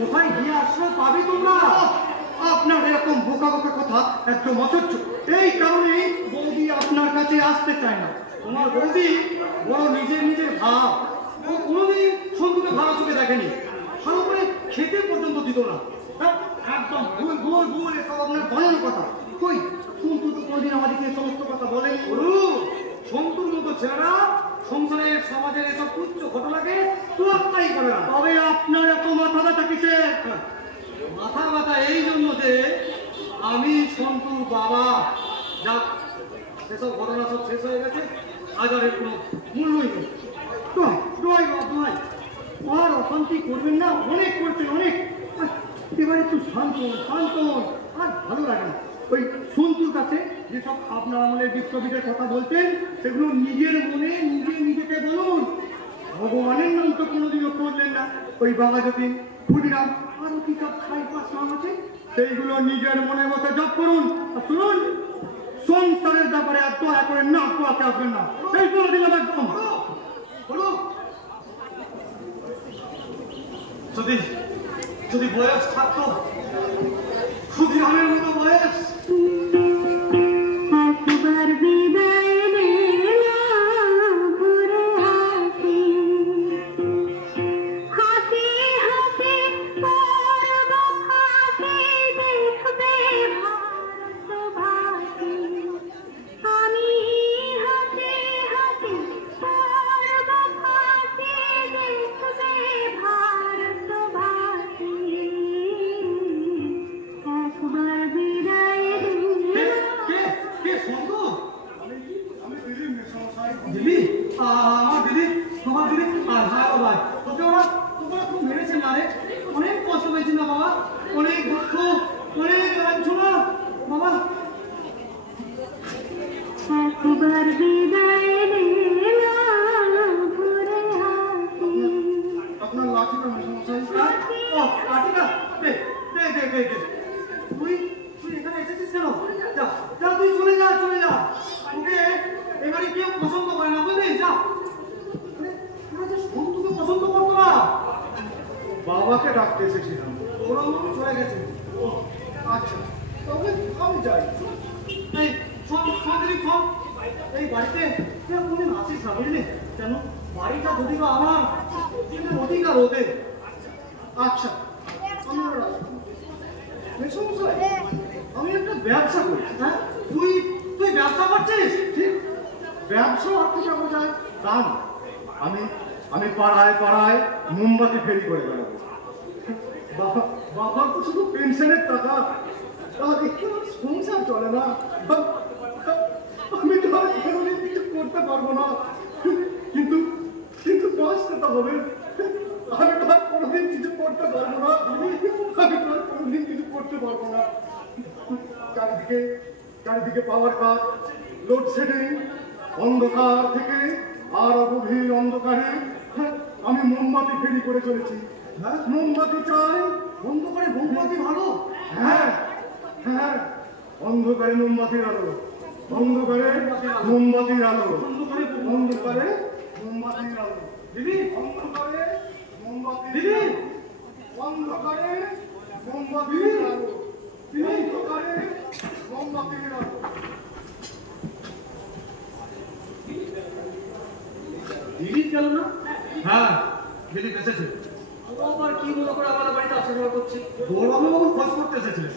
কোথায় গিয়ে আশ্রয় পাবে তোমরা? আপনার এরকম বোকা বোকা কথা একদম অসহ্য। এই কারণেই বৌদি আপনার কাছে আসতে চায় না। তোমার বৌদি বড় নিজের নিজের ভাব। ও কোনোদিন সন্তুকে ভালো চোখে দেখেনি, ভালো করে খেতে পর্যন্ত দিত না। একদম ভুল ভুল ভুল, এসব আপনার বানানো কথা। কই সন্তু তো কোনোদিন আমাদেরকে সমস্ত কথা বলেনি। সন্তুর মতো ছেলেরা সংসারের সমাজের এসব তুচ্ছ ঘটনাকে তোয়াক্কাই করে না। তবে আপনার এত মাথা ব্যথা কিসে? মাথা ব্যথা এই জন্য যে আমি সন্তুর বাবা। যাক, সেসব ঘটনা সব শেষ হয়ে গেছে, আজ আর কোনো মূল্যই নেই। আর অশান্তি করবেন না, অনেক করছেন অনেক। এবার একটু শান্ত শান্ত, আর ভালো লাগে না। ওই সন্তুর কাছে যেসব আপনার আমলের বিপ্লবীদের কথা বলতেন, সেগুলো নিজের মনে নিজেকে বলুন। ভগবানের নাম তো কোনোদিনও করলেন না। ওই বাবা যতীন, ক্ষুদিরাম, আরো কি সব 4-5 নাম আছে, সেইগুলো নিজের মনে বসে জপ করুন। আর শুনুন, সংসারের ব্যাপারে আর দয়া করে না পোয়াতে আসবেন না। এই করে দিলাম একদম। যদি বয়স থাকতো ক্ষুদিরামের মতো বয়স, বাবাকে ডাকতে এসেছিলাম, ওরা মনে চলে গেছে। আচ্ছা, তবে আমি যাই। এই বাড়িতে কোনদিন আসিস না, বুঝলি? কেন? বাড়িটা যদিও আমার, কিন্তু অধিকার ওদের। আচ্ছা, আমি একটা ব্যবসা করি। হ্যাঁ, তুই ব্যবসা করছিস? ঠিক, ব্যবসা অর্থটা বোঝায় দাম। আমি পাড়ায় পাড়ায় মোমবাতি ফেরি করে বেড়াবো। বাবার তো শুধু পেনশনের টাকা, সংসার চলে না। আমি তো আর কোনোদিন কিছু করতে পারবো না, কিন্তু কষ্টটা হবে। আমি তো আর কোনোদিন কিছু করতে পারবো না, চারিদিকে পাওয়ার কাজ, লোডশেডিং, অন্ধকার থেকে আরো গভীর অন্ধকারে আমি মোমবাতি ফেরি করে চলেছি। মোমবাতি চাই, অন্ধকারে মোমবাতি ভালো। হ্যাঁ হ্যাঁ, অন্ধকারে মোমবাতির আলো, অন্ধকারে মোমবাতির আলো, অন্ধকারে মোমবাতির আলো। দিদি, অন্ধকারে মোমবাতি, দিদি, অন্ধকারে মোমবাতির আলো, অন্ধকারে মোমবাতির আলো। দিদি গেল না? হ্যাঁ, দিদি এসেছে। আবার কি মনে করে আমার বাড়িতে আসা যাওয়া করছে? গৌরাঙ্গবাবু খোঁজ করতে এসেছিলেন।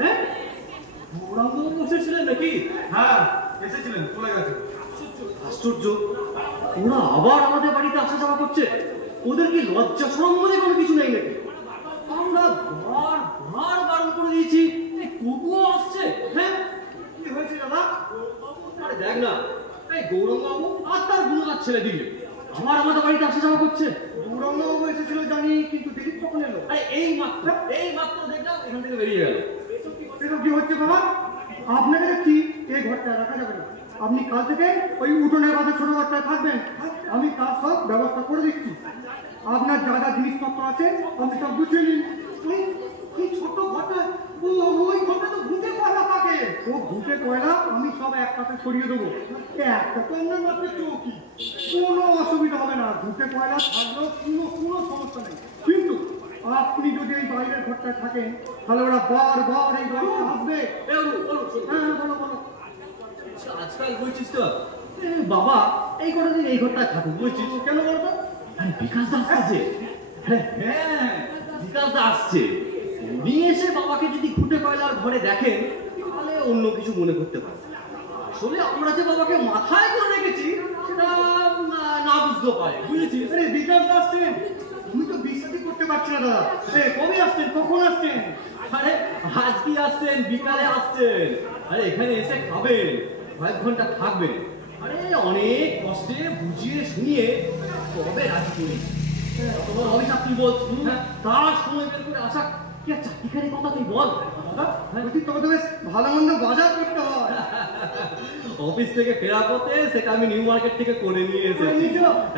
হ্যাঁ, গৌরাঙ্গবাবু এসেছিলেন নাকি? হ্যাঁ, এসেছিলেন, চলে গেছে। আশ্চর্য, ওরা আবার আমাদের বাড়িতে আসা যাওয়া করছে। ওদের কি লজ্জা শরম বলে কোনো কিছু নেই নাকি? আমরা বার বারণ করে দিয়েছি, তবুও আসছে। হ্যাঁ, কি হয়েছে দাদা? আরে দেখ না, এই গৌরাঙ্গবাবু আর তার গুণগার ছেলে দিলে আমাদের বাড়িতে আসা যাওয়া করছে। গৌরাঙ্গবাবু এসেছিল জানি, কিন্তু দিলীপ কখন এলো? আরে এই মাত্র দেখলাম এখান থেকে বেরিয়ে গেল। এসব কি হচ্ছে বাবা? আপনাকে কি এই ঘরটা রাখা যাবে না। আপনি কাল থেকে ওই উঠোনের কাছে ছোট ঘরটায় থাকবেন। আমি তার সব ব্যবস্থা করে দিচ্ছি। আপনার যা যা জিনিসপত্র আছে আপনি সব গুছিয়ে নিন। ওই ছোট ঘরটা, ওই ঘরটা তো ভূতে কয়লা থাকে। ও ভূতে কয়লা আমি সব একসাথে সরিয়ে দেবো। একটা তো আমরা মাত্র চৌকি, কোনো অসুবিধা হবে না। ভূতে কয়লা থাকলেও কোনো সমস্যা নেই। কিন্তু আপনি যদি এই বাইরের ঘরটা থাকেন তাহলে ওরা বারবার এই বাড়িতে আসবে। হ্যাঁ বলো বলো। আজকাল বুঝছিস তো বাবা এই কটা দিন এই ঘরটায় থাকুক, বুঝছিস কেন বলতো? আরে বিকাশ দা আসছে। হ্যাঁ বিকাশ দা আসছে। উনি এসে বাবাকে যদি ঘুটে কয়লার ঘরে দেখেন তাহলে অন্য কিছু মনে করতে পারে। আসলে আমরা যে বাবাকে মাথায় করে রেখেছি সেটা না বুঝতে পারে, বুঝেছিস? আরে বিকাশ দা আসছেন, তুমি তো বিশ্বাসই করতে পারছো না দাদা। কবে আসছেন, কখন আসছেন? আরে আজকে আসছেন, বিকালে আসছেন। আরে এখানে এসে খাবেন, কয়েক ঘন্টা থাকবেন। আরে অনেক কষ্টে বুঝিয়ে শুনিয়ে তবে রাজি করেছি। তোমার অভিশাপ তুই বলছি, তার সময় বের করে আসা কি আর চাকরিখানি কথা তুই বল। তবে তো বেশ ভালো মন্দ বাজার করতে হয়। অফিস থেকে ফেরার পথে সেটা আমি নিউ মার্কেট থেকে করে নিয়ে এসেছি।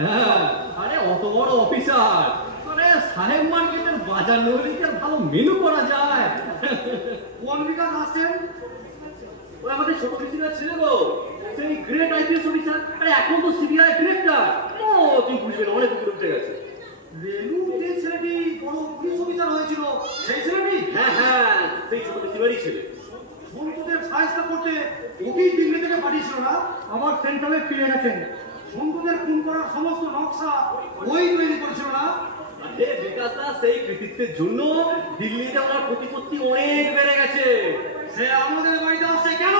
হ্যাঁ আরে অত বড় অফিসার, আরে সাহেব মার্কেটের বাজার নগরী কি আর ভালো মেনু করা যায়? কোন বিকাশ আসছেন? ওই আমাদের ছোট অফিসার ছিল গো, সেই গ্রেট আইপিএস অফিসার। আরে এখন তো সিবিআই ডিরেক্টর। ও তুই বুঝবে না, অনেক উপরে উঠে গেছে। রেলু যে ছেলেটি বড় পুলিশ অফিসার হয়েছিল সেই ছেলেটি? হ্যাঁ সেই ছোট অফিসারই ছেলে। সন্তুদের সাহায্য করতে ওকেই দিল্লি থেকে পাঠিয়েছিল না, আবার সেন্ট্রালে ফিরে গেছেন। সন্তুদের খুন করার সমস্ত নকশা ওই তৈরি করেছিল না? আরে বিকাশ দা সেই কৃতিত্বের জন্য দিল্লিতে ওনার প্রতিপত্তি অনেক বেড়ে গেছে। সে আমাদের বাড়িতে আসছে কেন?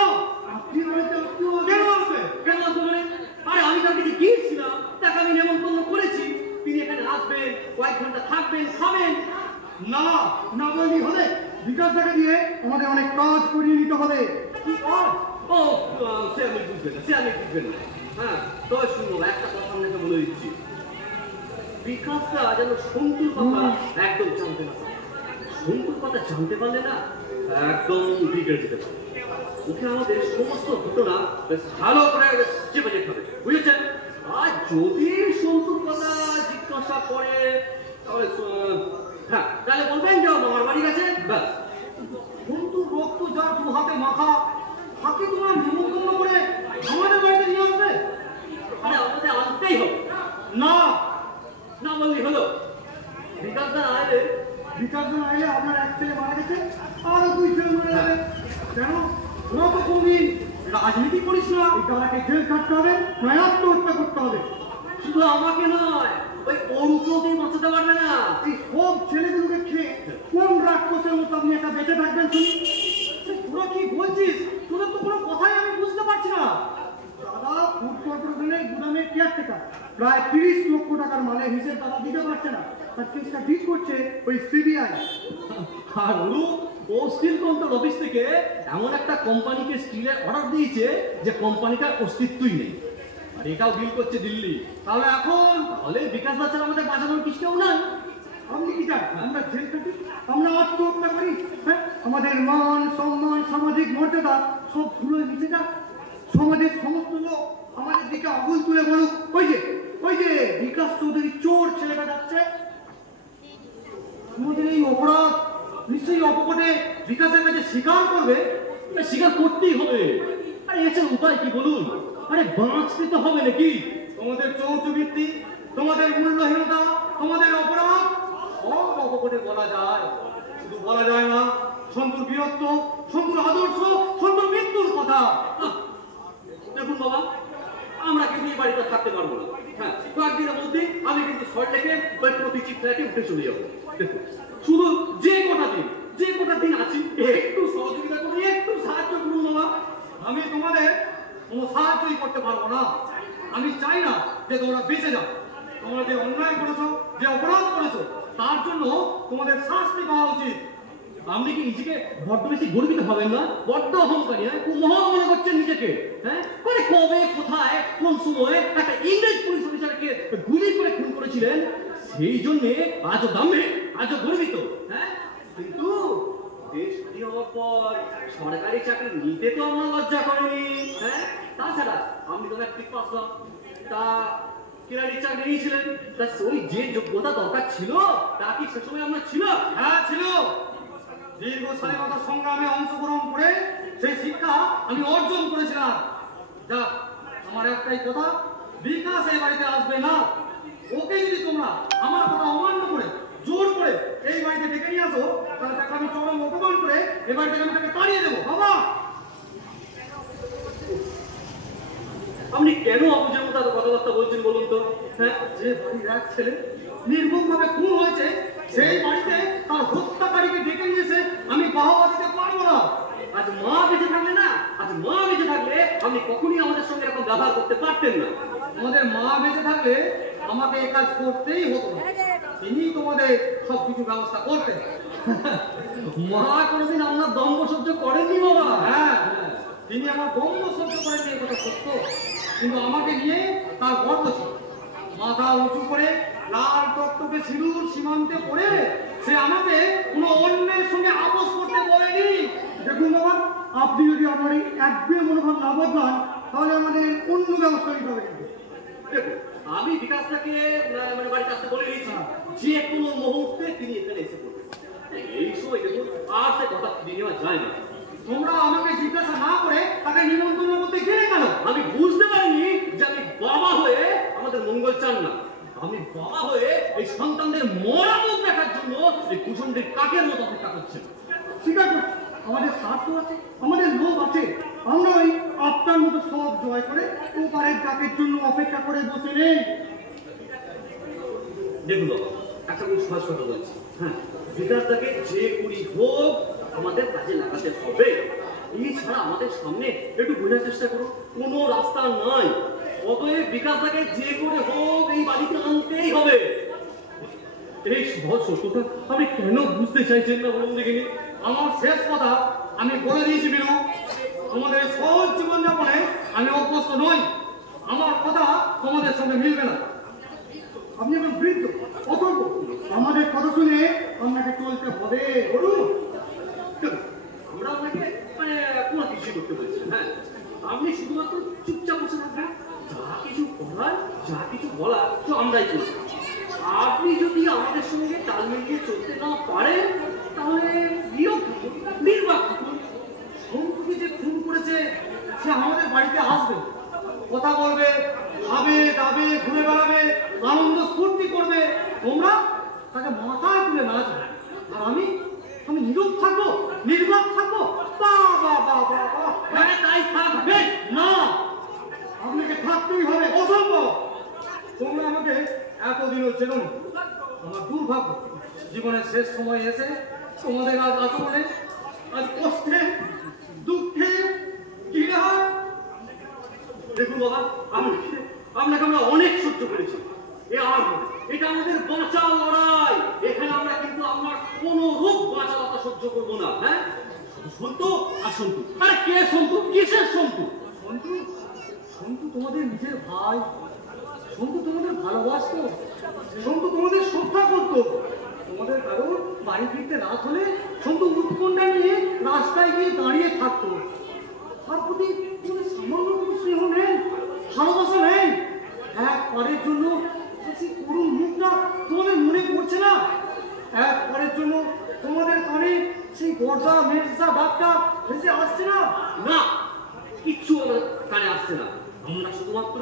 আপনি বাড়িতে কেন আসবে? কেন আসবে মানে? আরে আমি তার কাছে গিয়েছিলাম, তাকে আমি নেমন্তন্ন করেছি, তিনি এখানে আসবেন, কয়েক ঘন্টা থাকবেন, খাবেন। না না বলি হলে বিকাশ টাকা দিয়ে আমাদের অনেক কাজ করিয়ে নিতে হবে। কি কাজ? ও সে আমি বুঝবেন না, সে আমি বুঝবেন না। হ্যাঁ তবে শুনবো, একটা কথা আপনাকে বলে দিচ্ছি, বিকাশটা যেন সন্তুর কথা একদম জানতে না পারে। সন্তুর কথা জানতে পারলে না একদম বিগড়ে যেতে পারে। ওকে আমাদের সমস্ত ঘটনা বেশ ভালো করে চেপে যেতে হবে, বুঝেছেন? আর যদি সন্তুর কথা জিজ্ঞাসা করে তাহলে হ্যাঁ তাহলে বলবেন যে আমার বাড়ি গেছে, ব্যাস। সন্তুর রক্ত যার দু হাতে মাখা, তাকে তোমার নিমন্ত্রণ করে আমাদের বাড়িতে নিয়ে আসবে? আরে আমাদের আনতেই হবে। না না বললেই হলো। বিকাশ দা আইলে আপনার এক ছেলে মারা গেছে, আরো দুই ছেলে মারা যাবে। কেন? ওরা তো কোনদিন রাজনীতি করিস না, তারাকে জেল কাটতে হবে, নয় আত্মহত্যা করতে হবে। শুধু আমাকে নয়, ওই অরুকেও বাঁচাতে পারবে না। এই সব ছেলেগুলোকে খেয়ে কোন রাক্ষসের মতো আপনি একটা বেঁচে থাকবেন শুনি? তোরা কি বলছিস? তোদের তো কোনো কথাই আমি বুঝতে পারছি না। দাদা ফুড কর্পোরেশনের গুদামের কেয়ারটেকার, প্রায় 30 লক্ষ টাকার মালের হিসেব তারা দিতে পারছে না, তার কেসটা ঠিক করছে ওই সিবিআই। আর ও স্টিল কন্ট্রোল অফিস থেকে এমন একটা কোম্পানিকে স্টিলের অর্ডার দিয়েছে যে কোম্পানিটার অস্তিত্বই নেই, আর এটাও ডিল করছে দিল্লি। তাহলে এখন বিকাশ দা ছাড়া আমাদের বাঁচানোর কিছুও না। আপনি কি চান আমরা জেল কাটি, আমরা আত্মহত্যা করি? হ্যাঁ, আমাদের মান সম্মান সামাজিক মর্যাদা সব ধুলোয় মিশে যাক, সমাজের সমস্ত লোক আমাদের দিকে আঙুল তুলে বলুক ওই যে বিকাশ চৌধুরী চোর ছেলেটা যাচ্ছে। আমাদের এই অপরাধ নিশ্চয়ই অপরাধে বিকাশের কাছে স্বীকার করবে। স্বীকার করতেই হবে। আরে এছাড়া উপায় কি বলুন? আরে বাঁচতে তো হবে নাকি? তোমাদের চৌর্যবৃত্তি, তোমাদের মূল্যহীনতা, তোমাদের অপরাধ সব অপরাধে বলা যায়। শুধু বলা যায় না, সন্তুর বীরত্ব, সন্তুর আদর্শ, সন্তুর মৃত্যুর কথা। দেখুন বাবা, আমরা কিন্তু এই বাড়িতে থাকতে পারবো না। হ্যাঁ কয়েকদিনের মধ্যে আমি কিন্তু সল্টলেকে ওই প্রতীচি ফ্ল্যাটে উঠে চলে যাবো। দেখুন শুধু যে কটা দিন আছি একটু সহযোগিতা করুন, একটু সাহায্য করুন বাবা। আমি তোমাদের কোনো সাহায্যই করতে পারবো না। আমি চাই না যে তোমরা বেঁচে যাও। তোমরা যে অন্যায় করেছো, যে অপরাধ করেছো, তার জন্য তোমাদের শাস্তি পাওয়া উচিত। আপনি কি নিজেকে বড্ড বেশি গর্বিত হবেন না? বড্ড অহংকারী, হ্যাঁ? খুব মহান মনে করছেন নিজেকে। হ্যাঁ মানে কবে কোথায় কোন সময় একটা ইংরেজ পুলিশ অফিসারকে গুলি করে খুন করেছিলেন, সেই জন্যে আজও দামে আজও গর্বিত। হ্যাঁ কিন্তু দেশ স্বাধীন হওয়ার পর সরকারি চাকরি নিতে তো আমরা লজ্জা করেনি। হ্যাঁ তাছাড়া আমি তো ম্যাট্রিক পাস না, তা কিরানি চাকরি নিয়েছিলেন, তা ওই যে যোগ্যতা দরকার ছিল তা কি সে সময় আমরা ছিল? হ্যাঁ ছিল। দীর্ঘ স্বাধীনতা সংগ্রামে অংশগ্রহণ করে সেই শিক্ষা আমি অর্জন করেছিলাম। যাক, আমার একটাই কথা, বিকাশ এই বাড়িতে আসবে না। ওকে যদি তোমরা আমার কথা অমান্য করে জোর করে এই বাড়িতে এবার থেকে আমি তাকে তাড়িয়ে দেবো। বাবা, আপনি কেন অবুঝের মতো এত কথাবার্তা বলছেন বলুন তো? হ্যাঁ, যে বাড়ির এক ছেলে নির্মমভাবে খুন হয়েছে, সেই বাড়িতে তার হত্যাকারীকে ডেকে নিয়েছে আমি বাহবা দিতে পারবো না। আজ মা বেঁচে থাকলে না, আজ মা বেঁচে থাকলে আপনি কখনই আমাদের সঙ্গে এরকম ব্যবহার করতে পারতেন না। আমাদের মা বেঁচে থাকলে আমাকে এই কাজ করতেই হতো না, তিনি তোমাদের সবকিছু ব্যবস্থা করতেন। মা কোনোদিন আপনার দম্ভ সহ্য করেননি বাবা। হ্যাঁ, তিনি আমার দম্ভ সহ্য করেন এই কথা সত্য, কিন্তু আমাকে নিয়ে তার গর্ব ছিল। মাথা উঁচু করে লাল টকটকে সিঁদুর সীমান্তে পড়ে সে আমাকে কোনো অন্যের সঙ্গে আপোষ করতে বলেনি। দেখুন বাবা, আপনি যদি আপনার এই একগুঁয়ে মনোভাব না বদলান তাহলে আমাদের অন্য ব্যবস্থা নিতে হবে। কিন্তু দেখুন, আমি বিকাশটাকে মানে বাড়িতে আসতে বলে দিয়েছি, যে কোনো মুহূর্তে তিনি এখানে এসে পড়বেন। এই সময় দেখুন আর সে কথা ফিরিয়ে নেওয়া যায় না। তোমরা আমাকে জিজ্ঞাসা না করে তাকে নিমন্ত্রণের মধ্যে গেলে কেন? আমি বুঝতে পারিনি যে আমি বাবা হয়ে আমাদের মঙ্গল চান না, আমি বাবা হয়ে এই সন্তানদের মরা মুখ দেখার জন্য এই কুসুমদের কাকের মতো অপেক্ষা করছেন। স্বীকার করছি, আমাদের স্বার্থ আছে, আমাদের লোভ আছে। আমরা ওই আপনার মতো সব জয় করে ওপারের ডাকের জন্য অপেক্ষা করে বসে নেই। দেখুন বাবা, একটা খুব সহজ কথা বলছি। হ্যাঁ, বিকাশটাকে যে করি হোক আমাদের কাজে লাগাতে হবে। এই ছাড়া আমাদের সামনে একটু বোঝার চেষ্টা করো, কোনো রাস্তা নাই। অতএব বিকাশটাকে যে করে হোক এই বাড়িতে আনতেই হবে। এই সহজ সত্যটা আপনি কেন বুঝতে চাইছেন না বলুন দেখিনি? আমার শেষ কথা আমি বলে দিয়েছি বিনু, আমাদের সহজ জীবনযাপনে আমি অভ্যস্ত নই। আমার কথা তোমাদের সঙ্গে মিলবে না। আপনি এখন বৃদ্ধ, অথর্ব, আমাদের কথা শুনে আপনাকে চলতে হবে। বলুন, আমরা আপনাকে মানে কোনো কিছু করতে বলছি। হ্যাঁ, আপনি শুধুমাত্র চুপচাপ বসে থাকবেন, যা কিছু করার যা কিছু বলার তো আমরাই করব। আপনি যদি আমাদের সঙ্গে তাল মিলিয়ে চলতে না পারেন তাহলে বিরোধ থাকুন, নির্বাক থাকুন। সন্তুকে যে খুন করেছে সে আমাদের বাড়িতে আসবে, কথা বলবে, খাবে দাবে, ঘুরে বেড়াবে, আনন্দ ফুর্তি করবে। তোমরা তাকে মাথায় তুলে নাচবে, আর আমি নীরব থাকবো, নির্বাক থাকবো। বাবা বাবা, হ্যাঁ তাই থাকবেন না, আপনাকে থাকতেই হবে। অসম্ভব। তোমরা আমাকে এতদিনও চেনো, আমার দুর্ভাগ্য জীবনের শেষ সময় এসে তোমাদের আজ আচরণে, আজ কষ্টে, দুঃখে, ঘৃণায়। দেখুন বাবা, আপনাকে আমরা অনেক সহ্য করেছি। এটা আমাদের বাঁচার লড়াই। এখানে আমরা কিন্তু আমার কোনো রূপ বাঁচালতা সহ্য করবো না। হ্যাঁ, সন্তু আর সন্তু। আরে কে সন্তু? কিসের সন্তু? সন্তু, সন্তু তোমাদের নিজের ভাই। সন্তু তোমাদের ভালোবাসত, সন্তু তোমাদের শ্রদ্ধা করত। তোমাদের কারোর বাড়ি ফিরতে রাত হলে সন্তু উৎকণ্ঠা নিয়ে রাস্তায় গিয়ে দাঁড়িয়ে থাকতো। তার প্রতি তোমাদের সামান্য কোনো স্নেহ নেই, ভালোবাসা নেই। এক পরের জন্য সেই করুণ মুখটা তোমাদের মনে পড়ছে না? এক পরের জন্য তোমাদের কানে সেই গর্জা মেজা ডাকটা ভেসে আসছে না? না, কিচ্ছু আমার কানে আসছে না। আমরা শুধুমাত্র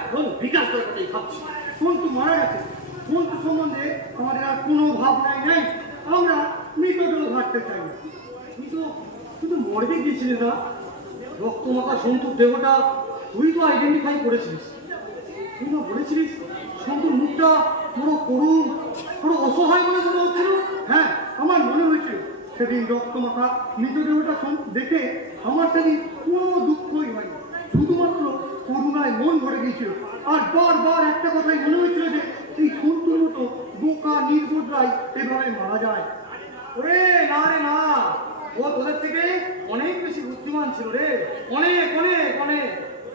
এখন বিকাশের কথাই ভাবছি। সন্তু মারা গেছে, সন্তু সম্বন্ধে আমাদের আর কোনো ভাবনাই নেই। আমরা মৃতদেহ ভাবতে চাই না। কিন্তু মরবে গিয়েছিলি না? রক্তমাখা সন্তুর দেহটা তুই তো আইডেন্টিফাই করেছিলিস। তুই না বলেছিলিস সন্তুর মুখটা পুরো করুণ, পুরো অসহায় বলে মনে হচ্ছিল। হ্যাঁ, আমার মনে হয়েছিল সেদিন রক্তমাখা মৃতদেহটা দেখে আমার সেদিন কোনো দুঃখই হয়নি, শুধুমাত্র করুণায় মন ভরে গিয়েছিল। আর বারবার একটা কথাই মনে হয়েছিল যে এই সন্তুর মতো বোকা নির্বোধরাই এভাবে মারা যায়। ওরে না রে না, ও তোদের থেকে অনেক বেশি বুদ্ধিমান ছিল রে, অনেক অনেক অনেক।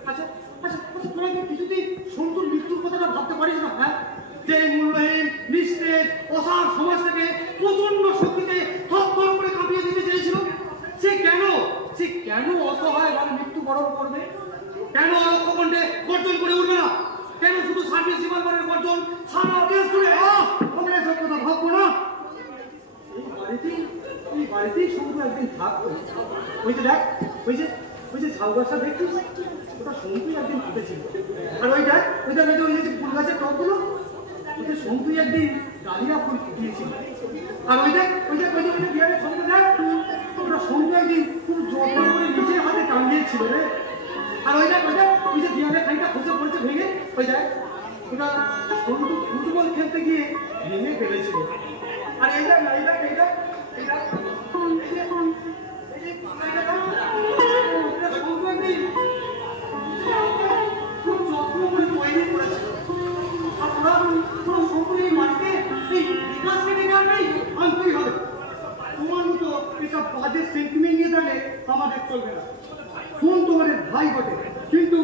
আচ্ছা আচ্ছা আচ্ছা, তোরা কি কিছুতেই সন্তুর মৃত্যুর কথাটা ভাবতে পারিস না? হ্যাঁ, যে মূল্যহীন, নিস্তেজ, অসার সমাজটাকে প্রচন্ড শক্তিতে থরথর করে কাঁপিয়ে দিতে চেয়েছিল, সে কেন অসহায়ভাবে মৃত্যুবরণ করবে? কেন অক্ষকণ্ঠে গর্জন করে উঠবে না? কেন শুধু সার্ভিস জীবনের গর্জন সারা দেশ জুড়ে? আমরা এসব কথা ভাববো না। এই বাড়িতেই সন্তু একদিন থাকতো। ওই যে দেখ, ওই যে ঝাউ গাছটা দেখছিস, ওটা সন্তুই একদিন ফুটেছিল। আর ওই যে ফুল গাছের টবগুলো, ওটা সন্তুই একদিন ডালিয়া ফুল ফুটিয়েছিল। আর ওই দেখ বিহারের সন্তু দেখ, ওটা সন্তু একদিন খুব যত্ন করে নিজের হাতে টাঙিয়েছিল রে। আর ওই যে দিয়ালে খাইটা খসে পড়েছে ভেঙে, ওই দেখ ওটা সন্তু ফুটবল খেলতে গিয়ে ভেঙে ফেলেছিল। আর এই দেখ সন্তু একদিন খুব যত্ন করে তৈরি করেছিল। আর তোরা সন্তু এই মাটিতে এই বিকাশকে ডেকে আনবেই, আনতেই হবে। তোমার মতো এসব বাজে সেন্টিমেন্ট নিয়ে থাকলে আমাদের চলবে না। ফোন তোমাদের ভাই বটে, কিন্তু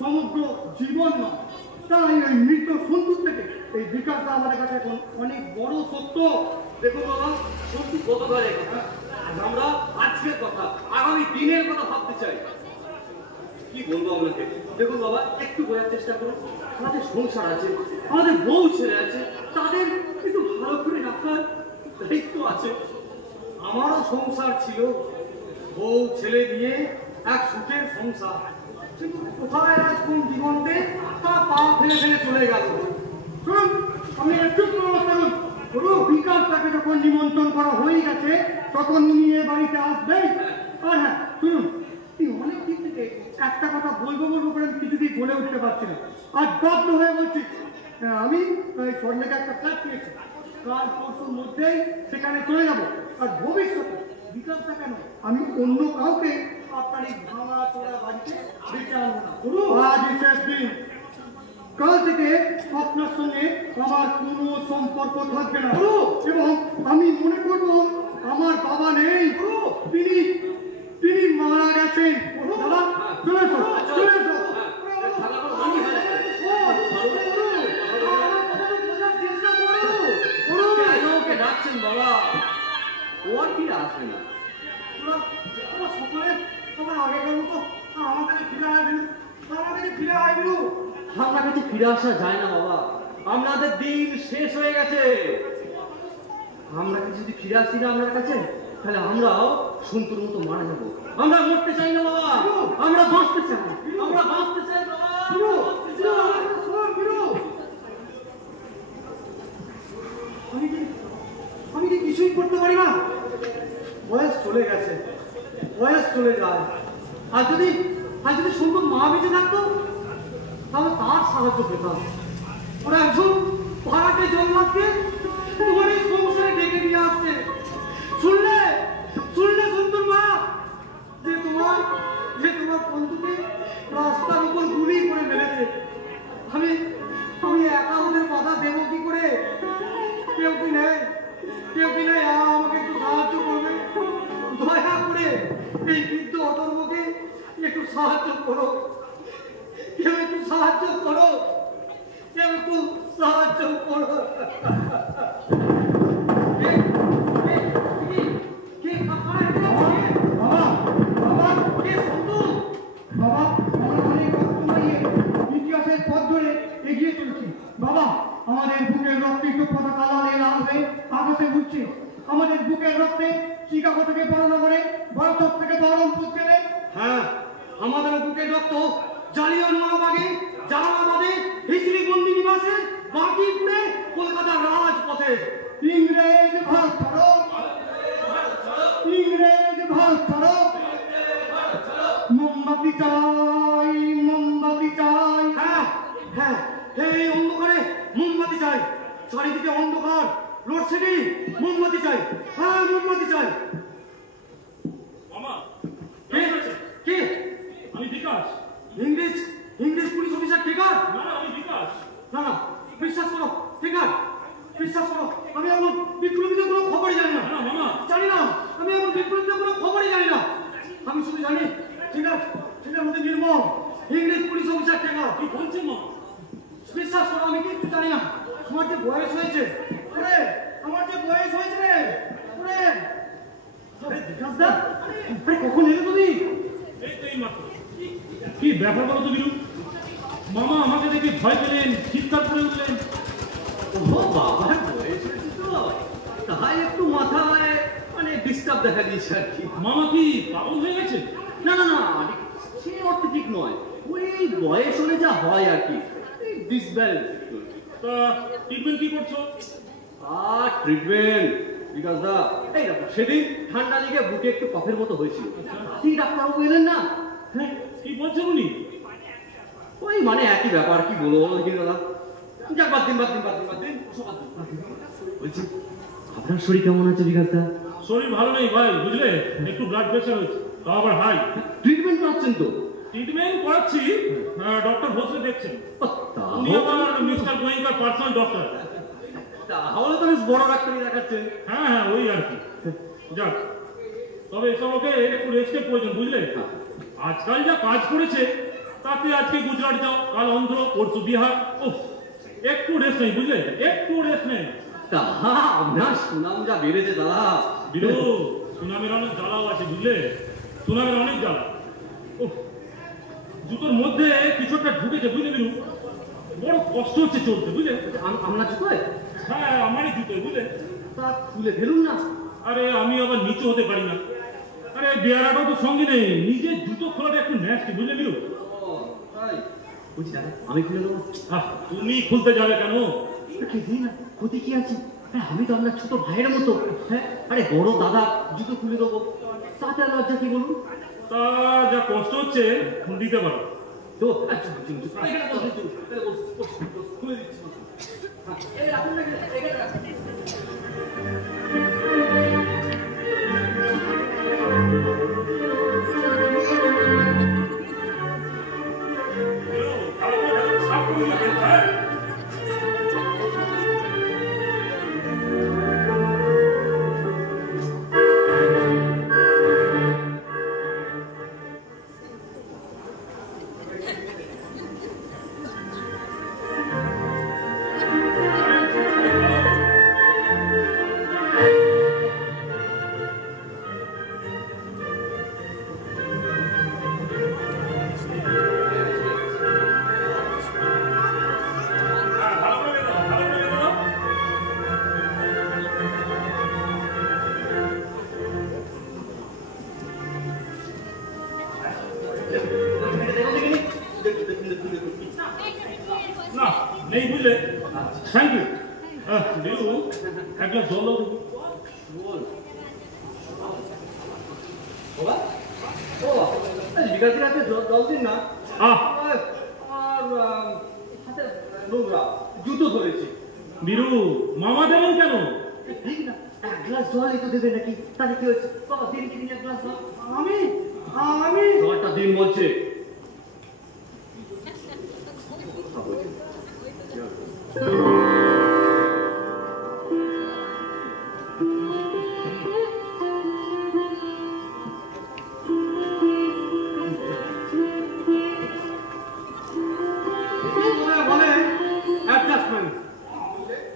সমগ্র জীবন নয়। তাই ওই মৃত সন্তুর থেকে এই বিকাশটা আমাদের কাছে এখন অনেক বড় সত্য। দেখুন বাবা, সত্যি গতকালের কথা, আমরা আজকের কথা, আগামী দিনের কথা ভাবতে চাই। কি বলবো আপনাকে? দেখুন বাবা, একটু বোঝার চেষ্টা করুন। আমাদের সংসার আছে, আমাদের বউ ছেলে আছে, তাদের একটু ভালো করে রাখার দায়িত্ব আছে। আমারও সংসার ছিল, বউ ছেলে নিয়ে এক সুখের সংসার। কিন্তু কোথায় আজ কোন জীবনতে তা পা ফেলে ফেলে চলে গেল। শুনুন, আমি একটু ব্যবস্থা করুন। পুরো বিকাশটাকে যখন নিমন্ত্রণ করা হয়ে গেছে, তখন উনি এ বাড়িতে আসবেই। আর হ্যাঁ শুনুন, অনেক দিক থেকে একটা কথা বলবো করে আমি কিছুতেই বলে উঠতে পারছি না। আজ বাধ্য হয়ে বলছি, আমি স্বর্ণেকে একটা ফ্ল্যাট পেয়েছি, কাল পরশুর মধ্যেই সেখানে চলে যাব। আর ভবিষ্যতে বিকাশটা কেন, আমি অন্য কাউকে আপনার এই ভাঙা চোরা বাড়িতে রেখে আনবো না। আজই শেষ দিন, কাল থেকে আপনার সঙ্গে আমার কোনো সম্পর্ক থাকবে না। এবং আমি মনে করবো আমার বাবা নেই, তিনি মারা গেছেন। দাদা চলে এসো, চলে এসো। ডাকছেন বাবা, ও আর কি আসবে না। সকলে তোমার আগেকার মতো আমার কাছে ফিরে আসবি। আপনার কাছে ফিরে আসা যায় না বাবা, আপনাদের দিন শেষ হয়ে গেছে। আমরা কি যদি ফিরে আসি না আপনার কাছে, তাহলে আমরাও সন্তুর মতো মারা যাবো। আমরা মরতে চাই না বাবা, আমরা বাঁচতে চাই, আমরা বাঁচতে চাই বাবা। আমি কি কিছুই করতে পারি না? বয়স চলে গেছে, বয়স চলে যায়। আর যদি সন্তু মা বেঁচে থাকতো, তাহলে তার সাহায্য পেতাম। ওরা একজন পাড়াকে জন্মাচ্ছে, তোমার এই সংসারে ডেকে নিয়ে আসছে। শুনলে সন্তুর মা, যে তোমার বন্ধুকে রাস্তার উপর গুলি করে মেরেছে। আমি একা ওদের বাধা দেবো কি করে? কেউ কি নেই, আমাকে একটু সাহায্য করবে? দয়া করে এই বৃদ্ধ অধর্মকে একটু সাহায্য করো। কেউ একটু সাহায্য করো। ইতিহাসের পথ ধরে এগিয়ে চলছি বাবা। আমাদের বুকের রক্তে পতাকা লাল হয়ে আকাশে উঠছে। আমাদের বুকের রক্তে চিকাগো থেকে বড়নগরে, বড়তক থেকে বহরমপুর থেকে। হ্যাঁ, আমাদের বুকের রক্ত জালিয়ানওয়ালাবাগে, জালালাবাদে, হিজরি বন্দি নিবাসে, বাঁকিপুরে, কলকাতার রাজপথে। ইংরেজ ভারত ছাড়ো, ইংরেজ ভারত ছাড়ো। মোমবাতি চাই, মোমবাতি চাই। হ্যাঁ, এই অন্ধকারে মোমবাতি চাই। চারিদিকে অন্ধকার, লোডশেডিং, মোমবাতি চাই। হ্যাঁ, মোমবাতি চাই। মামা, কে? আমি বিকাশ। ইংরেজ পুলিশ অফিসার টিকার? না, আমি বিকাশ। না, বিশ্বাস করো টিকার, বিশ্বাস করো। আমি এখন বিপ্লবীদের কোনো খবরই জানি না। মামা, জানি না, আমি এখন বিপ্লবীদের কোনো খবরই জানি না। আমি শুধু জানি টিকার মধ্যে নির্মম ইংরেজ পুলিশ অফিসার টিকার। কি বলছেন মামা? বিশ্বাস করো, আমি কিচ্ছু জানি না। আমার যে বয়স হয়েছে, রে। কখন এলে তুমি? এই মাত্র। কি ব্যাপার বলো তো বিরু? মামা আমাকে দেখে ভয় পেলেন, চিৎকার করে উঠলেন। ও বাবার বয়স হয়েছে তো, তাই একটু মাথায় ডিস্টার্ব দেখা দিয়েছে আর কি। মামা কি পাগল হয়ে গেছে? না, সে অর্থে ঠিক নয়। ওই বয়স হলে যা হয় আর কি, ডিসব্যালেন্স। তা ট্রিটমেন্ট কি করছো? ট্রিটমেন্ট বিকাশ দা, এই দেখো সেদিন ঠান্ডা লেগে বুকে একটু কফের মতো হয়েছিল, তাতেই ডাক্তারবাবু এলেন না। হ্যাঁ, কি বলছেন উনি? ওই মানে একই ব্যাপার, কি বলবো বলো দেখি দাদা। যাক বাদ দিন। বলছি আপনার শরীর কেমন আছে বিকাশ দা? শরীর ভালো নেই ভাই, বুঝলে, একটু ব্লাড প্রেশার হয়েছে, তাও আবার হাই। ট্রিটমেন্ট করাচ্ছেন তো? ট্রিটমেন্ট করাচ্ছি, ডক্টর ভোসলে দেখছেন। উনি তাহলে আমার মিস্টার গোয়েঙ্কার পার্সোনাল ডক্টর। তো বেশ বড় ডাক্তারই দেখাচ্ছেন। হ্যাঁ ওই আর কি। যাক, তবে এসব ওকে একটু রেস্টের প্রয়োজন, বুঝলে। আজকাল যা কাজ করেছে তাতে আজকে গুজরাট যাও, কাল অন্ধ্র, পরশু বিহার। ওহ, একটু রেস্ট নেই, বুঝলে, একটু রেস্ট নেই। তা আপনার সুনাম যা বেড়েছে দাদা। বিরু, সুনামের অনেক জ্বালাও আছে, বুঝলে, সুনামের অনেক জ্বালা। ওহ, জুতোর মধ্যে কিছু একটা ঢুকেছে, বুঝলে বিরু, বড় কষ্ট হচ্ছে চলতে, বুঝলে। আপনার জুতোয়? হ্যাঁ, আমারই জুতোয়, বুঝলে। তা খুলে ফেলুন না। আরে আমি আবার নিচে হতে পারি না। আরে বেয়ারাটাও তো সঙ্গে নেই, নিজের জুতো খোলাটা একটু ন্যাস্টি, বুঝলে বিরু। তাই বুঝি দাদা, আমি খুলে দেবো। তুমি খুলতে যাবে কেন? না, ক্ষতি কি আছে? হ্যাঁ, আমি তো আপনার ছোট ভাইয়ের মতো। হ্যাঁ, আরে বড় দাদা, জুতো খুলে দেবো, তাতে আর লজ্জা কি বলুন? তা যা কষ্ট হচ্ছে দিতে পারো তো এখানে বসে খুলে দিচ্ছি। এই রাখুন না, এখানে রাখুন। না নেই, বুঝলে। Thank you. দিলু, এক গ্লাস জল দাও। বিকাশ রাতে জল দিন না। আহ, আর হাতে নোংরা, জুতো ধরেছি। বিরু, মামা দেবেন কেন? ঠিক না, এক গ্লাস জল একটু দেবে নাকি? তাহলে কি হচ্ছে? বাবা দিন কি এক গ্লাস জল? আমি জলটা দিন বলছে।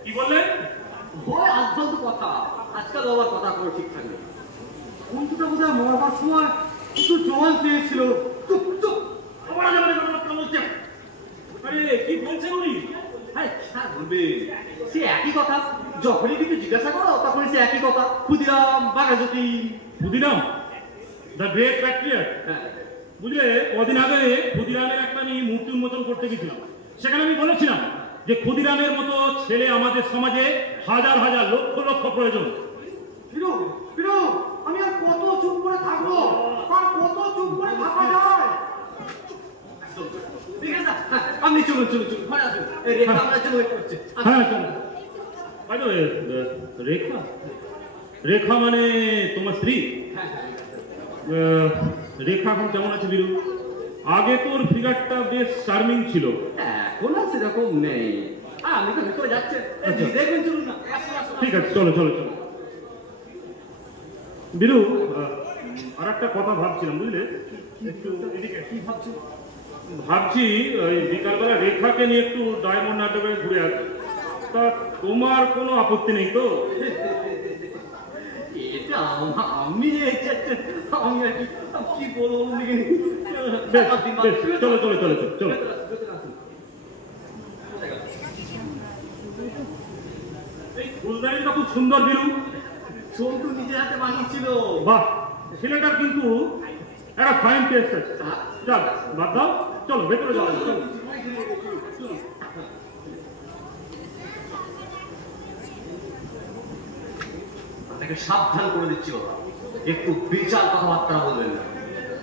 কি বললে? আজকাল কথা, আজকাল আবার কথা কোনো ঠিক থাকে। বন্ধুটা বোধ হয় মরবার সময় একটু জল পেয়েছিল। চুপ চুপ, আমার যাবে না, কথা বলছে। আরে কি বলছেন উনি? হ্যাঁ, বলবে সে একই কথা। যখনই কিছু জিজ্ঞাসা করো তখনই সে একই কথা। Khudiram, Baghajatin. Khudiram, the great Patriot. বুঝলে, কদিন আগে ক্ষুদিরামের একটা আমি মূর্তি উন্মোচন করতে গেছিলাম। সেখানে আমি বলেছিলাম যে ক্ষুদিরামের মতো ছেলে আমাদের সমাজে হাজার হাজার লক্ষ লক্ষ প্রয়োজন। আমি আর কত চুপ করে থাকবো? আর কত চুপ করে থাকা যায়? ঠিক আছে, আপনি চলুন ঘরে আসুন। রেখা আপনার জন্য ওয়েট করছে। হ্যাঁ চলো। আরে রেখা, রেখা মানে তোমার স্ত্রী? রেখা এখন কেমন আছে বিরু? আগে তোর ফিগারটা বেশ চার্মিং ছিল। এখন আর সেরকম নেই। আমি তো ভিতরে যাচ্ছে, দেখবেন, চলুন না। ঠিক আছে, চলো চলো চলো। বিরু, আর একটা কথা ভাবছিলাম, বুঝলে। একটু এদিকে কি ভাবছো? ভাবছি ওই বিকালবেলা রেখাকে নিয়ে একটু ডায়মন্ড হারবারে ঘুরে আসি। তা তোমার কোনো আপত্তি নেই তো? এটা আমি আমি আর কি বলবো? বেশ বেশ, চলো চলো চলো চলো চলো। এই ফুলদানিটা খুব সুন্দর বিরু। চোখটু নিজের হাতে বানিয়েছিল। বাহ, ছেলেটার কিন্তু একটা ফাইন টেস্ট আছে। যাক, বাদ দাও, চলো ভেতরে যাও। চলো। তাকে সাবধান করে দিচ্ছি বাবা, একটু বিচার কথাবার্তা বলবেন না।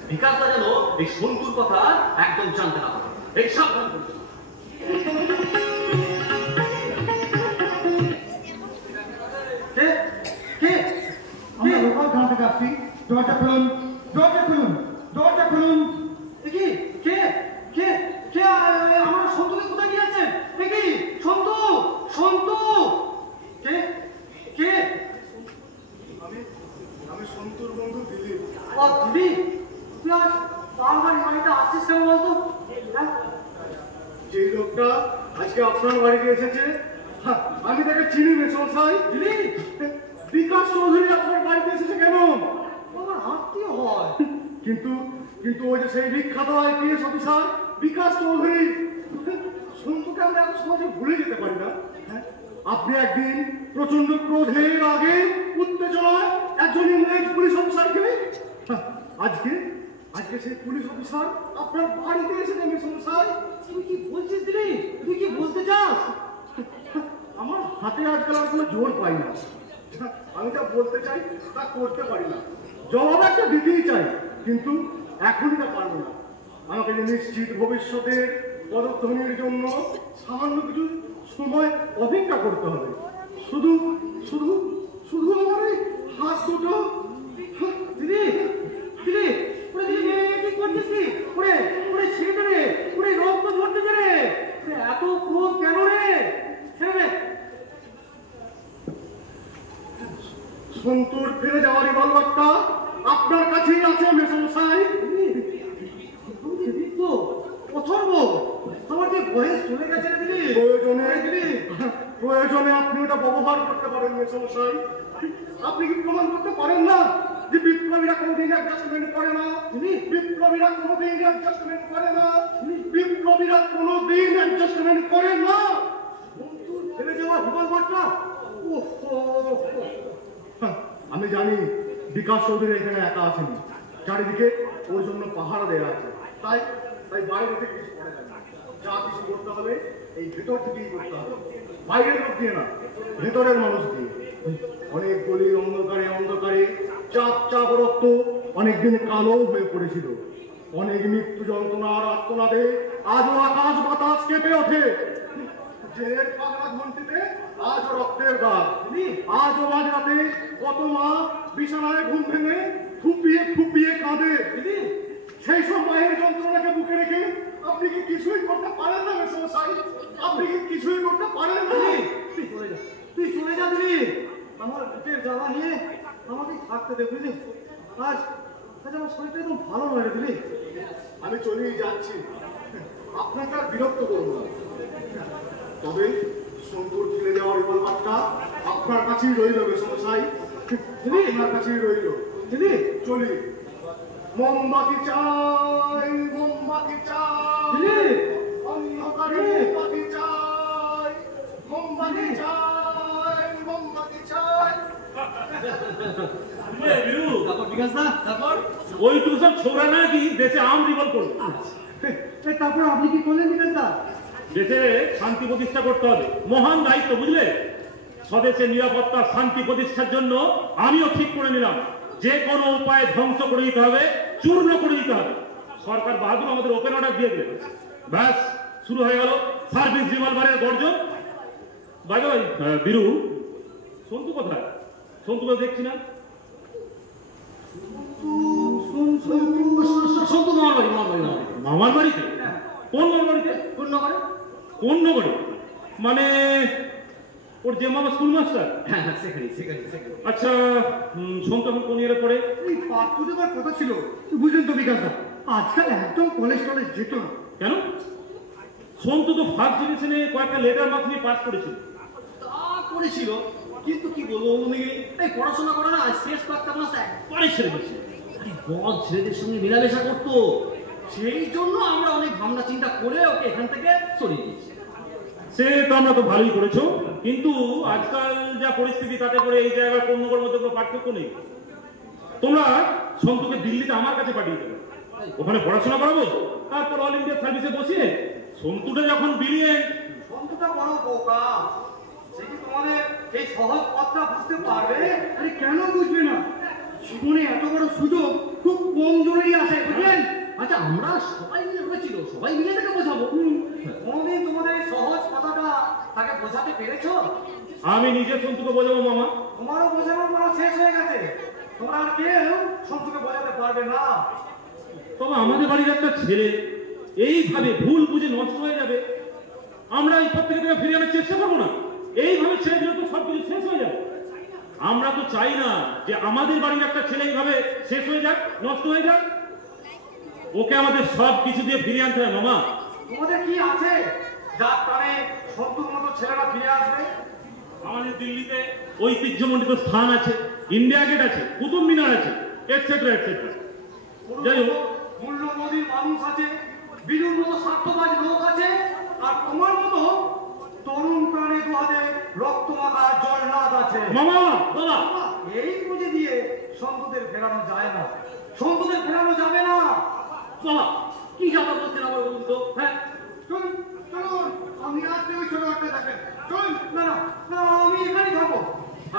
বিকাশটা যেন এই সন্তুর কথা একদম জানতে না পারে, এই সাবধান করছি। কে কে আমরা লোকাল গান থেকে আসছি। দরজা খুলুন, দরজা খুলুন, দরজা খুলুন। কি কে কে কে আমার সন্তুকে কোথায় গিয়েছে? কি সন্তু, সন্তু কে কে? আমি সন্তুর বন্ধু দিলীপ। ও দিদি, তুই আজ আমার বাড়িতে আসছিস কেন বলতো? হ্যাঁ? যেই লোকটা আজকে আপনার বাড়িতে এসেছে, আমি তাকে চিনি মেসমশাই। দিদি, বিকাশ চৌধুরী আপনার বাড়িতে এসেছে কেন? আমার আত্মীয় হয়। কিন্তু কিন্তু ওই যে সেই বিখ্যাত আইপিএস অফিসার বিকাশ চৌধুরী, সন্তুকে আমরা এত সহজে ভুলে যেতে পারি না। হ্যাঁ? আপনি একদিন প্রচন্ড ক্রোধের আগে উত্তেজনায় একজন ইংরেজ পুলিশ অফিসারকে, আজকে আজকে সেই পুলিশ অফিসার আপনার বাড়িতে এসেছে মেসমশাই। তুই কি বলছিস দিদি? তুই কি বলতে চাস? আমার হাতে আজকাল আর কোনো জোর পাই না। আমি যা বলতে চাই তা করতে পারি না। জবাব একটা দিতেই চাই, কিন্তু এখনই তা পারবো না। আমাকে যে নিশ্চিত ভবিষ্যতের পদধ্বনির জন্য সামান্য কিছু সময় অপেক্ষা করতে হবে। শুধু শুধু শুধু আমার এই হাত দুটো। দিদি, দিদি, ওরে দিদি, কি করছিস কি? ওরে ওরে ছেড়ে রে, ওরে রক্ত ঝরতেছে রে, ওরে এত ক্রোধ কেন রে? ছেড়ে দে। সন্তুর ফিরে যাওয়ার রিভলভারটা আপনার কাছেই আছে মেসমশাই। দিদি তো অথর্ব, আমার যে বয়স চলে গেছে রে দিদি। প্রয়োজনে আপনি ওটা ব্যবহার করতে পারেন মেসমশাই। আপনি কি প্রমাণ করতে পারেন না যে বিপ্লবীরা কোনোদিন অ্যাডজাস্টমেন্ট করে না? বিপ্লবীরা কোনোদিন অ্যাডজাস্টমেন্ট করে না। বিপ্লবীরা কোনোদিন অ্যাডজাস্টমেন্ট করে না। বন্ধুর ফেলে যাওয়া রিভলভারটা, ওহো। আমি জানি বিকাশ চৌধুরী এখানে একা আছেন, চারিদিকে ওর জন্য পাহারা দেওয়া আছে। তাই তাই বাইরে থেকে কিছু করা যাবে না। যা কিছু করতে হবে এই ভেতর থেকেই করতে হবে, বাইরের লোক দিয়ে না, ভেতরের মানুষ দিয়ে। অনেক গলির অন্ধকারে অন্ধকারে চাপ চাপ রক্ত অনেকদিন কালো হয়ে পড়েছিল। অনেক মৃত্যু যন্ত্রণার আত্মনাদে আজও আকাশ বাতাস কেঁপে ওঠে। জেলের পাগলা ঘন্টিতে আজও রক্তের দাগ। আজও মাঝরাতে কত মা বিছানায় ঘুম ভেঙে ফুপিয়ে ফুপিয়ে কাঁদে। সেই সব মায়ের যন্ত্রণাকে বুকে রেখে আপনি কি কিছুই করতে পারেন না মেসমশাই? আপনি কি কিছুই করতে পারেন না? তুই চলে যা, তুই চলে যা দিদি। আমার বুকের জ্বালা নিয়ে আমাকে থাকতে দে, বুঝলি? আজ আজ আমার শরীরটা একদম ভালো নয় রে দিদি। আমি চলেই যাচ্ছি, আপনাকে আর বিরক্ত করবো না। তবে সন্তুর ফিরে যাওয়ার রিভলভারটা আপনার কাছেই রইল মেসমশাই, আপনার কাছেই রইল। দিদি, চলি। মোমবাতি চাই, মোমবাতি চাই, দিদি, অন্ধকারে মোমবাতি চাই, মোমবাতি চাই, মোমবাতি চাই। বিরু, তারপর বিকাশ দা, তারপর ওইটুকু সব ছোড়া নাকি দেশে আম রিভল করবে। তারপর আপনি কি করলেন দিবেন দা? দেশে শান্তি প্রতিষ্ঠা করতে হবে, মহান দায়িত্ব, বুঝলে? স্বদেশের নিরাপত্তা শান্তি প্রতিষ্ঠার জন্য আমিও ঠিক করে নিলাম, যে কোনো উপায়ে ধ্বংস করে দিতে হবে, চূর্ণ করে দিতে হবে। সরকার বাহাদুর আমাদের ওপেন অর্ডার দিয়ে দিলেন, ব্যাস শুরু হয়ে গেল সার্ভিস রিভলভারের গর্জন। বাই বাই বীরু, সন্তু কোথায়? সন্তু তো দেখছি না। সন্তু মামার বাড়ি, মামার বাড়ি, মামার বাড়িতে? কোন মামার বাড়িতে? কোন নগরে? কোন নগরে? মানে ওর যে মামা স্কুল মাস্টার? হ্যাঁ হ্যাঁ, সেখানে সেখানে সেখানে। আচ্ছা, সন্তু এখন কোন ইয়ারে পড়ে? এই পাঠ্য দেওয়ার কথা ছিল, বুঝলেন তো বিকাশ দা, আজকাল একদম কলেজ টলেজ যেত না। কেন? সন্তু তো ফার্স্ট ডিভিশনে কয়েকটা লেটার মার্কস নিয়ে পাস করেছিল। তা করেছিল, কিন্তু কি বলবো বন্ধুকে, এই পড়াশোনা করে না শেষ কয়েকটা মাস একবারে ছেড়ে দিয়েছে। আরে বদ ছেলেদের সঙ্গে মেলামেশা করতো, সেই জন্য আমরা অনেক ভাবনা চিন্তা করে ওকে এখান থেকে সরিয়ে দিয়েছি। সে তো আমরা তো ভালোই করেছো, কিন্তু আজকাল যা পরিস্থিতি তাতে করে এই জায়গার কোন নগরের মধ্যে কোনো পার্থক্য নেই। তোমরা সন্তুকে দিল্লিতে আমার কাছে পাঠিয়ে দেবে, ওখানে পড়াশোনা করাবো, তারপর অল ইন্ডিয়া সার্ভিসে বসিয়ে সন্তুটা যখন বেরিয়ে। সন্তুটা বড় বোকা, সে কি তোমাদের এই সহজ পথটা বুঝতে পারবে? আরে কেন জীবনে এত বড় সুযোগ খুব কম জনেরই আসে, বুঝলেন? আচ্ছা, আমরা সবাই মিলে হয়েছিল, সবাই মিলে তাকে বোঝাবো। কোনদিন তোমাদের এই সহজ কথাটা তাকে বোঝাতে পেরেছো? আমি নিজে সন্তুকে বোঝাবো মামা। তোমারও বোঝানোর পর শেষ হয়ে গেছে, তোমরা আর কেউ সন্তুকে বোঝাতে পারবে না। তবে আমাদের বাড়ির একটা ছেলে এইভাবে ভুল বুঝে নষ্ট হয়ে যাবে, আমরা এই পথ থেকে ফিরে আনার চেষ্টা করবো না? এইভাবে ছেড়ে দিলে তো সবকিছু শেষ হয়ে যাবে। আমরা তো চাই না যে আমাদের বাড়ির একটা ছেলে এইভাবে শেষ হয়ে যাক, নষ্ট হয়ে যাক। ওকে আমাদের সব কিছু দিয়ে ফিরিয়ে আনতে হবে মামা। তোমাদের কি আছে যার টানে সন্তুর মতো ছেলেরা ফিরে আসবে? আমাদের দিল্লিতে ঐতিহ্যমণ্ডিত স্থান আছে, ইন্ডিয়া গেট আছে, কুতুব মিনার আছে, এটসেট্রা এটসেট্রা। যাই হোক, মূল্যবোধী মানুষ আছে, বিজুর মতো স্বার্থবাজ লোক আছে, আর তোমার মতো তরুণ প্রাণে দোহাতে রক্ত মাখা জল্লাদ আছে। মামা দাদা, এই বুঝে দিয়ে সন্তুদের ফেরানো যায় না, সন্তুদের ফেরানো যাবে না। বাবা কি যাবা বলছেন আমার বলুন তো? হ্যাঁ, চলুন চলুন, আমি রাত্রে ওই ছোট একটা থাকেন। চলুন। না না না, আমি এখানেই থাকবো।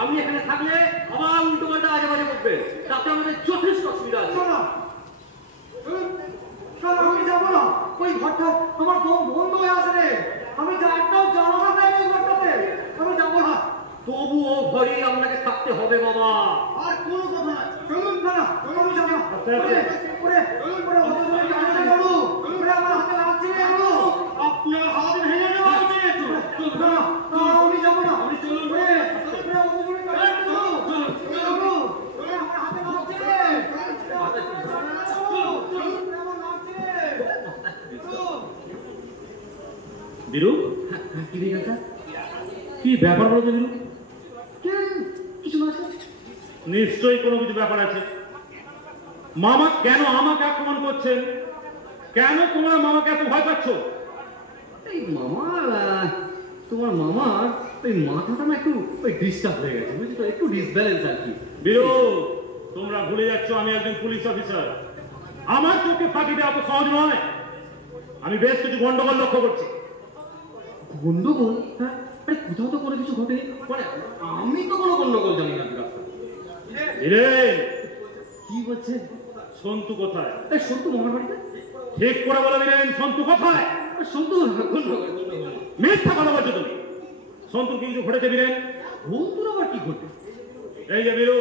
আমি এখানে থাকলে আবার উল্টো পাল্টা আজে বাজে বলবে, তাতে আমাদের যথেষ্ট অসুবিধা আছে। চলো চলুন, চলো, আমি যাবো না। ওই ঘরটা আমার দম বন্ধ হয়ে আসে রে, আমি যা একটাও জানালা দেয় ওই ঘরটাতে, আমি যাবো না। তবু ও ঘরেই আপনাকে থাকতে হবে বাবা। আর কোনো কথা না, চলুন। না না, আমি যাবো না। আমার হাতে লাগছে রে এগুলো। আপনার হাত ভেঙে দেওয়া উচিত। না না, আমি যাবো না। আমি চলুন রে। আমার হাতে লাগছে রে। বীরু, কি হয়ে গেছে? কি ব্যাপার বলতো বীরু? কিছু না আছে। নিশ্চয়ই কোনো কিছু ব্যাপার আছে। মামা কেন আমাকে আক্রমণ করছেন? কেন তোমরা মামাকে এত ভয় পাচ্ছ? এই মামার তোমার মামার ওই মাথাটা না একটু ওই ডিস্টার্ব হয়ে গেছে, বুঝলি তো, একটু ডিসব্যালেন্স আর কি। বীরু, তোমরা ভুলে যাচ্ছ আমি একজন পুলিশ অফিসার। আমার চোখে ফাঁকি দেওয়া তো সহজ নয়। আমি বেশ কিছু গন্ডগোল লক্ষ্য করছি। গন্ডগোল? হ্যাঁ, আরে কোথাও তো কোনো কিছু ঘটেনি। মানে আমি তো কোনো গন্ডগোল জানি না। রে, কি বলছে? সন্তু কোথায়? এই সন্তু মামার বাড়িতে? ঠিক করে বলে দিলেন, সন্তু কোথায়? সন্তু গন্ডগোল। মিথ্যা কথা বলছো তুমি। সন্তু কি কিছু ঘটেছে বীরেন? বন্ধুর আবার কি ঘটে? এই যে বীরু,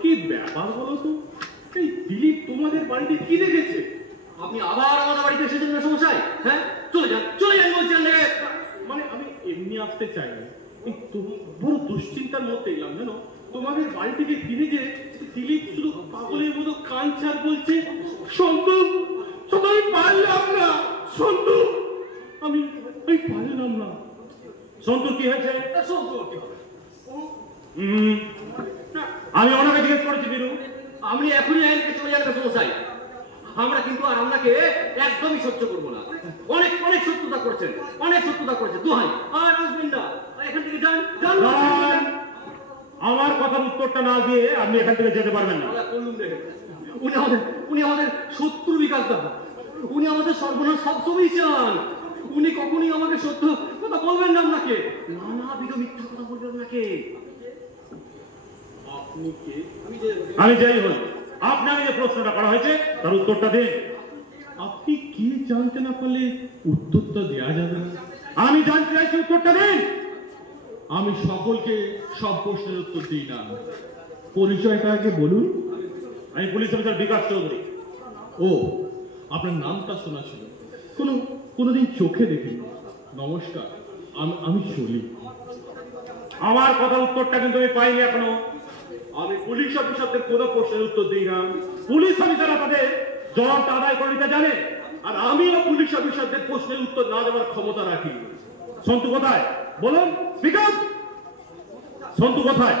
কি ব্যাপার বলো তো? এই দিলীপ তোমাদের বাড়িতে কি দেখেছে? আপনি আবার আমাদের বাড়িতে এসেছেন না সমস্যায়? হ্যাঁ, চলে যান বলছেন দেখে। মানে আমি এমনি আসতে চাইনি, কিন্তু বড় দুশ্চিন্তার মধ্যে এলাম জানো। তোমাদের বাড়ি থেকে ফিরে যে দিলীপ শুধু পাগলের মতো কাঞ্চার বলছে, সন্তু সন্তু আমি পারলাম না, সন্তু আমি পারলাম না। সন্তু কি হয়েছে? সন্তু কি হবে? আমি ওনাকে জিজ্ঞেস করেছি বীরু। আপনি এখনই আইনকে চলে যান সমস্যায়। আমরা কিন্তু আর আপনাকে একদমই সহ্য করবো না। অনেক অনেক শত্রুতা করছেন, দোহাই আর আসবেন না। এখান থেকে যান। দাঁড়ান। আমার কথার উত্তরটা না দিয়ে আপনি এখান থেকে যেতে পারবেন না। উনি আমাদের শত্রু বিকাশ দা। উনি আমাদের সর্বনাশ সবসময় চান। উনি কখনই আমাকে সত্য কথা বলবেন না আপনাকে, নানাবিধ মিথ্যা কথা বলবেন আপনাকে। আপনি কে? আমি যাই হই, আপনাকে যে প্রশ্নটা করা হয়েছে তার উত্তরটা দিন। আপনি কি জানতে না পারলে উত্তরটা দেওয়া যাবে না। আমি জানতে চাইছি, উত্তরটা দিন। আমি সকলকে সব প্রশ্নের উত্তর দিই না। পরিচয়টা আগে বলুন। আমি পুলিশ অফিসার বিকাশ চৌধুরী। ও, আপনার নামটা শোনা ছিল, কোনোদিন চোখে দেখিনি। নমস্কার, আমি চলি। আমার কথার উত্তরটা কিন্তু আমি পাইনি এখনো। আমি পুলিশ অফিসারদের কোনো প্রশ্নের উত্তর দিই না। পুলিশ অফিসাররা তাদের জবাবটা আদায় করে নিতে জানে, আর আমিও পুলিশ অফিসারদের প্রশ্নের উত্তর না দেওয়ার ক্ষমতা রাখি। সন্তু কোথায় বলুন? বিকাশ, সন্তু কোথায়?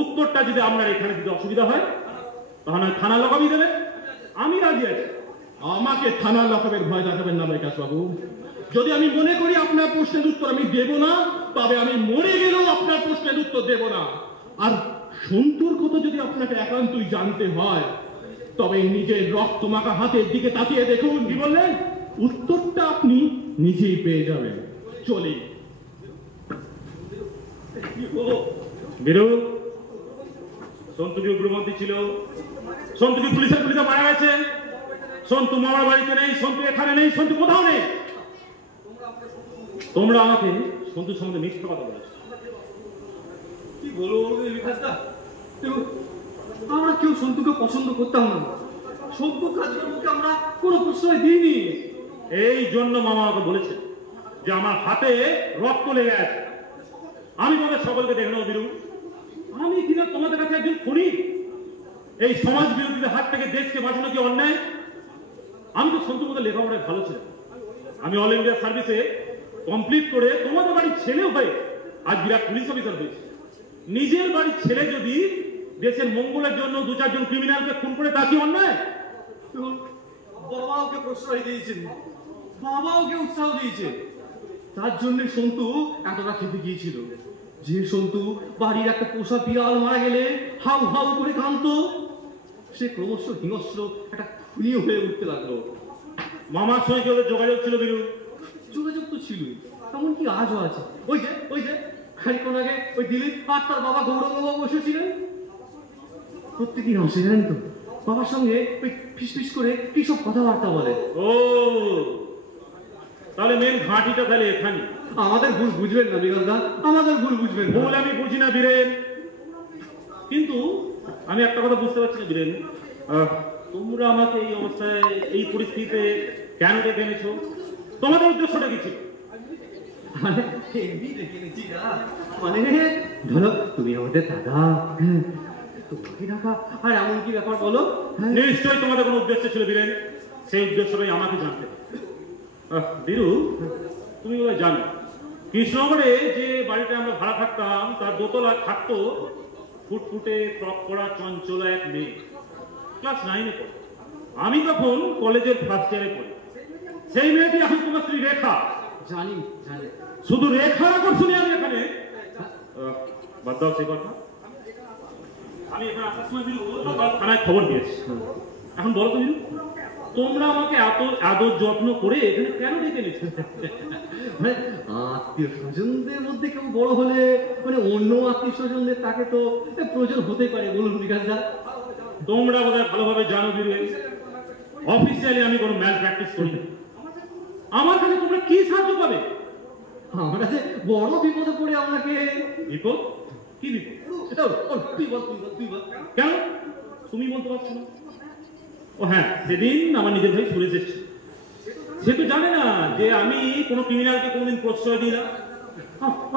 উত্তরটা যদি আপনার এখানে যদি অসুবিধা হয় তাহলে থানা লকাবি দেবে, আমি রাজি আছি। আমাকে থানা লকআপের ভয় দেখাবেন না বিকাশ বাবু। যদি আমি মনে করি আপনার প্রশ্নের উত্তর আমি দেব না, তবে আমি মরে গেলেও আপনার প্রশ্নের উত্তর দেব না। আর সন্তুর কথা যদি আপনাকে একান্তই জানতে হয়, তবে নিজের রক্ত মাখা হাতের দিকে তাকিয়ে দেখুন। কি বললেন? উত্তরটা আপনি নিজেই পেয়ে যাবেন। চলি। বীরু, সন্তুকে উগ্রপন্থী ছিল, সন্তুকে পুলিশের গুলিতে মারা গেছে, সন্তু মামার বাড়িতে নেই, সন্তু এখানে নেই, সন্তু কোথাও নেই। তোমরা আমাকে সন্তুর সম্বন্ধে মিথ্যা কথা বলেছো। কি বলবো বিকাশদা, আমরা কেউ সন্তুকে পছন্দ করতাম না, সভ্য কাজকর্মকে আমরা কোনো প্রশ্রয় দিইনি। এই জন্য মামা আমাকে বলেছে যে আমার হাতে রক্ত লেগে আছে। আমি তোমাদের সকলকে দেখে নেবো বীরু, আমি কিনা তোমাদের কাছে একজন খুনি? এই সমাজ বিরোধীদের হাত থেকে দেশকে বাঁচানো কি অন্যায়? আমি তো সন্তুর মধ্যে লেখাপড়ায় ভালো ছিলাম, আমি অল ইন্ডিয়া সার্ভিসে কমপ্লিট করে তোমাদের বাড়ির ছেলে হয়ে আজ বিরাট পুলিশ অফিসার হয়েছে। নিজের বাড়ির ছেলে যদি দেশের মঙ্গলের জন্য দু চারজন ক্রিমিনালকে খুন করে তা কি অন্যায়? বাবা ওকে প্রশ্রয় দিয়েছেন, বাবা ওকে উৎসাহ দিয়েছে, তার জন্য সন্তু এতটা খেতে গিয়েছিল। যে সন্তু বাড়ির একটা পোষা বিড়াল মারা গেলে হাউ হাউ করে কাঁদতো, সে ক্রমশ হিংস্র একটা খুনি হয়ে উঠতে লাগলো। মামার সঙ্গে কি ওদের যোগাযোগ ছিল বীরু? যোগাযোগ তো ছিলই, এমনকি আজও আছে। ওই যে খানিক্ষণ আগে ওই দিলীপ আর তার বাবা গৌরববাবু বসেছিলেন, প্রত্যেকদিন আসে জানেন তো, বাবার সঙ্গে ওই ফিস করে কি সব কথাবার্তা বলে। ও তাহলে মেন ঘাঁটিটা তাহলে এখানে। আমাদের ভুল বুঝবেন না বিকাশদা, আমাদের ভুল বুঝবেন না। ভুল আমি বুঝি না বীরেন, কিন্তু আমি একটা কথা বুঝতে পারছি না বীরেন, তোমরা আমাকে এই অবস্থায় এই পরিস্থিতিতে কেন ডেকে এনেছো? তোমাদের উদ্দেশ্যটা কি ছিল? মানে এমনি দেখে নিচ্ছি না, মানে ধরো তুমি আমাদের দাদা, তোমাকে ডাকা আর এমন কি ব্যাপার বলো? নিশ্চয়ই তোমাদের কোনো উদ্দেশ্য ছিল বীরেন, সেই উদ্দেশ্যটাই আমাকে জানতে। বীরু, তুমি বোধহয় জানো কৃষ্ণনগরে যে বাড়িটা আমরা ভাড়া থাকতাম তার দোতলা থাকতো ফুটফুটে ফ্রক পরা চঞ্চলা এক মেয়ে, ক্লাস 9-এ পড়ে। আমি তখন কলেজের ফার্স্ট ইয়ারে পড়ি। সেই মেয়েটি এখন তোমার স্ত্রী রেখা। জানি। শুধু রেখার আকর্ষণে আমি এখানে বাদ দাও সেই কথা। আমি এখানে আসার সময় বীরু লোকাল থানায় খবর দিয়েছি। এখন বলো তো বীরু, তোমরা আমাকে এত আদর যত্ন করে এখানে কেন ডেকে এনেছো? মানে আত্মীয় স্বজনদের মধ্যে কেউ বড় হলে মানে অন্য আত্মীয় স্বজনদের তাকে তো প্রয়োজন হতেই পারে, বলুন বিকাশদা। তোমরা বোধহয় ভালোভাবে জানো বীরু, অফিসিয়ালি আমি কোনো ম্যাল প্র্যাকটিস করি না। আমার কাছে তোমরা কি সাহায্য পাবে? আমরা যে বড় বিপদে পড়ে আপনাকে। বিপদ? কি বিপদ? তুই বল। কেন তুমি বলতে পারছো না? ও হ্যাঁ, সেদিন আমার নিজের ভাই সুরেশ এসেছে। সে তো জানে না যে আমি কোনো ক্রিমিনালকে কোনোদিন প্রশ্রয় দিই না।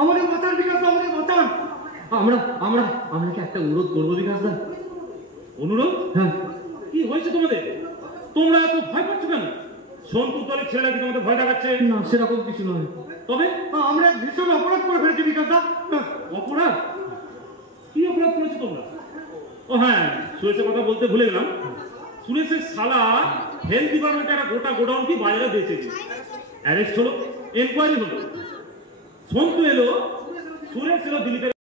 আমাদের বাঁচান বিকাশদা, আমাদের বাঁচান। আমরা কি একটা অনুরোধ করবো বিকাশদা? অনুরোধ? হ্যাঁ। কি হয়েছে তোমাদের? তোমরা এত ভয় পাচ্ছ কেন? সন্তুর দলের ছেলেরা কি তোমাদের ভয় দেখাচ্ছে? না, সেরকম কিছু নয়। তবে আমরা ভীষণ অপরাধ করে ফেলেছি বিকাশদা। অপরাধ? কি অপরাধ করেছো তোমরা? ও হ্যাঁ, সুরেশের কথা বলতে ভুলে গেলাম। সুরেশের শালা হেলথ ডিপার্টমেন্টে একটা গোটা গোডাউন কি বাজারে বেঁচে দিল। অ্যারেস্ট হলো, এনকোয়ারি হলো, সন্তু এলো, সুরেশ এলো দিলীপের